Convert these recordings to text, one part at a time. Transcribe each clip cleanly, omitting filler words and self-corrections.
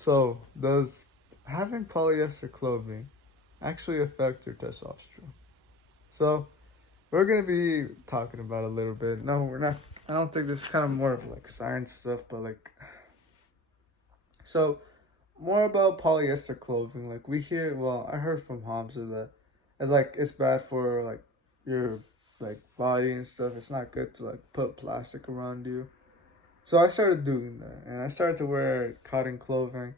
So, does having polyester clothing actually affect your testosterone? So, we're gonna be talking about a little bit. No, we're not. I don't think this is kind of more of like science stuff, but like, so more about polyester clothing. Like we hear, well, I heard from Hamza that it's bad for like your like body and stuff. It's not good to like put plastic around you. So I started doing that, and I started to wear cotton clothing.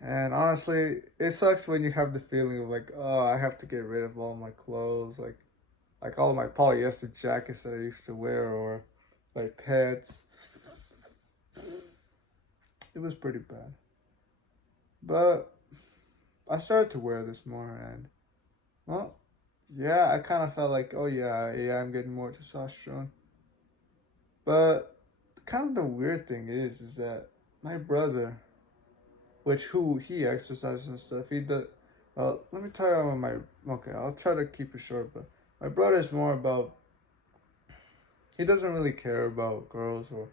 And honestly, it sucks when you have the feeling of like, oh, I have to get rid of all my clothes, like all of my polyester jackets that I used to wear, or like pants. It was pretty bad. But I started to wear this more, and well, yeah, I kind of felt like, oh yeah, I'm getting more testosterone. But kind of the weird thing is that my brother, which who he exercises and stuff, he does. Let me tell you about my. Okay, I'll try to keep it short, but my brother is more about. He doesn't really care about girls, or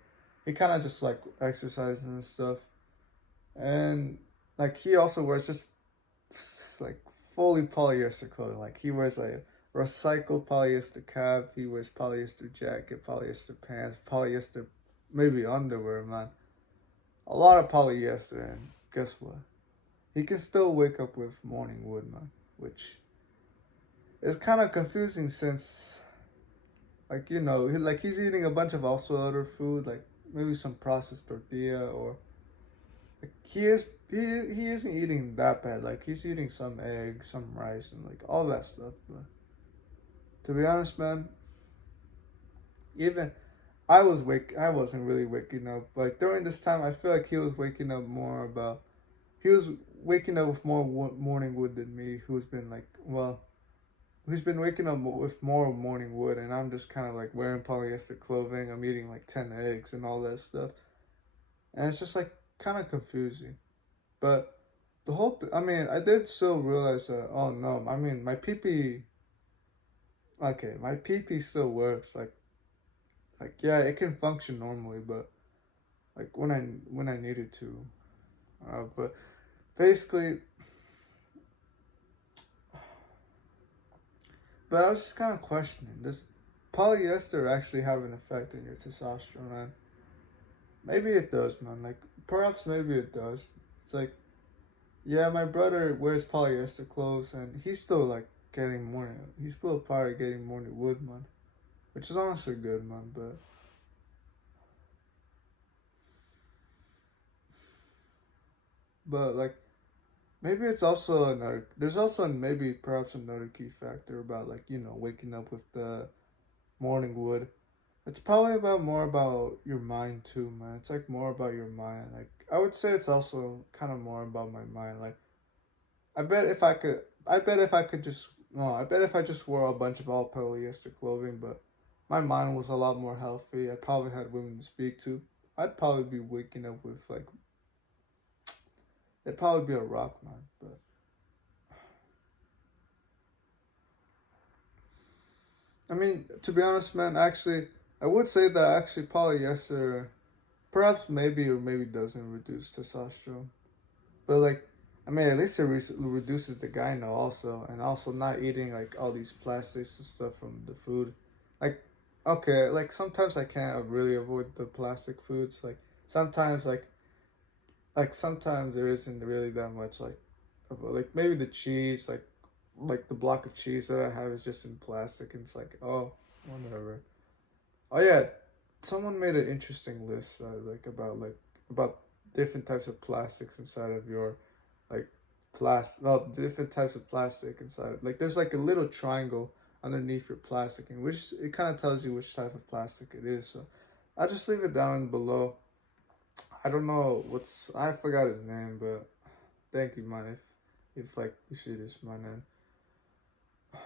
he kind of just like exercises and stuff, and like he also wears just like fully polyester clothing. Like he wears like recycled polyester cap, he wears polyester jacket, polyester pants, polyester maybe underwear, man. A lot of polyester, and guess what? He can still wake up with morning wood, man, which is kind of confusing since, like, he's eating a bunch of also other food, like maybe some processed tortilla, or like he isn't eating that bad. Like he's eating some eggs, some rice, and like all that stuff. But to be honest, man, even I wasn't really waking up. Like during this time, I feel like he was waking up more about he was waking up with more morning wood than me, who's been waking up with more morning wood, and I'm just kind of like wearing polyester clothing. I'm eating like 10 eggs and all that stuff, and it's just like kind of confusing. But I mean, I did still realize that. Oh no, I mean, my PP. Okay, my PP still works. Like yeah, it can function normally, but like when I needed to. But basically, but I was just kind of questioning, does polyester actually have an effect on your testosterone, man? Maybe it does, man. Like perhaps maybe it does. It's like, yeah, my brother wears polyester clothes, and he's still like getting morning. He's still probably getting morning wood, man, which is honestly good, man. But like maybe it's also another. There's also maybe perhaps another key factor about like waking up with the morning wood. It's probably about more about your mind too, man. It's like more about your mind. Like I would say it's also kind of more about my mind. Like I bet if I could just, no, I bet if I just wore a bunch of all polyester clothing, but my mind was a lot more healthy. I probably had women to speak to. I'd probably be waking up with like, it'd probably be a rock, man. But I mean, to be honest, man, actually, I would say that actually polyester perhaps maybe or maybe doesn't reduce testosterone. But like, I mean, at least it reduces the gyno also, and also not eating like all these plastics and stuff from the food. Like, okay, like sometimes I can't really avoid the plastic foods. Sometimes, like sometimes there isn't really that much like maybe the cheese, like the block of cheese that I have is just in plastic, and it's like, oh, whatever. Oh yeah, someone made an interesting list about different types of plastics inside of your like different types of plastic inside. Like there's like a little triangle underneath your plastic, and which it kind of tells you which type of plastic it is. So I'll just leave it down below. I don't know I forgot his name, but thank you, man. If like you see this, man. And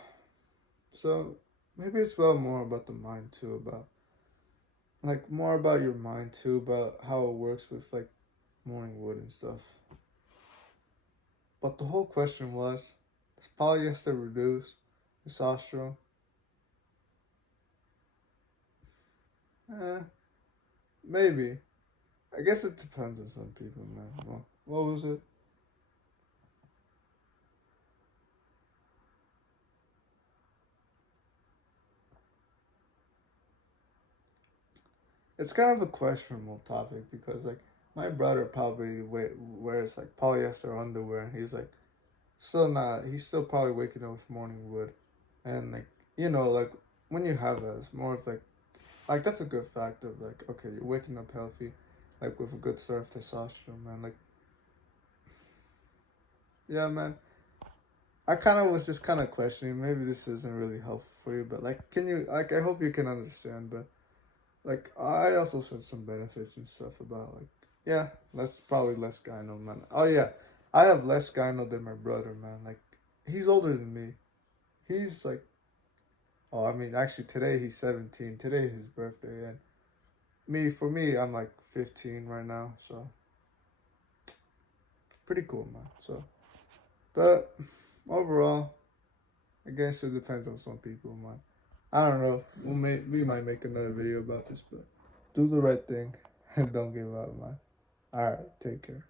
so maybe it's about more about the mind too, about like more about your mind too, about how it works with like morning wood and stuff. But the whole question was, does polyester reduce testosterone? Eh, maybe. I guess it depends on some people, man. Well, what was it? It's kind of a questionable topic because like my brother probably wears like polyester underwear, and he's like still not. He's still probably waking up with morning wood, and like like when you have that, it's more of like that's a good fact of like okay, you're waking up healthy, like with a good surf testosterone, man. Like yeah, man. I kind of was just kind of questioning. Maybe this isn't really helpful for you, but like, can you like? I hope you can understand, but like I also said some benefits and stuff about like yeah, less gyno, man. Oh yeah, I have less gyno than my brother, man. Like he's older than me. He's like oh, I mean actually today he's 17. Today is his birthday, and for me I'm like 15 right now, so pretty cool, man. So but overall, I guess it depends on some people, man. I don't know. We might make another video about this, but do the right thing and don't give up, man. All right, take care.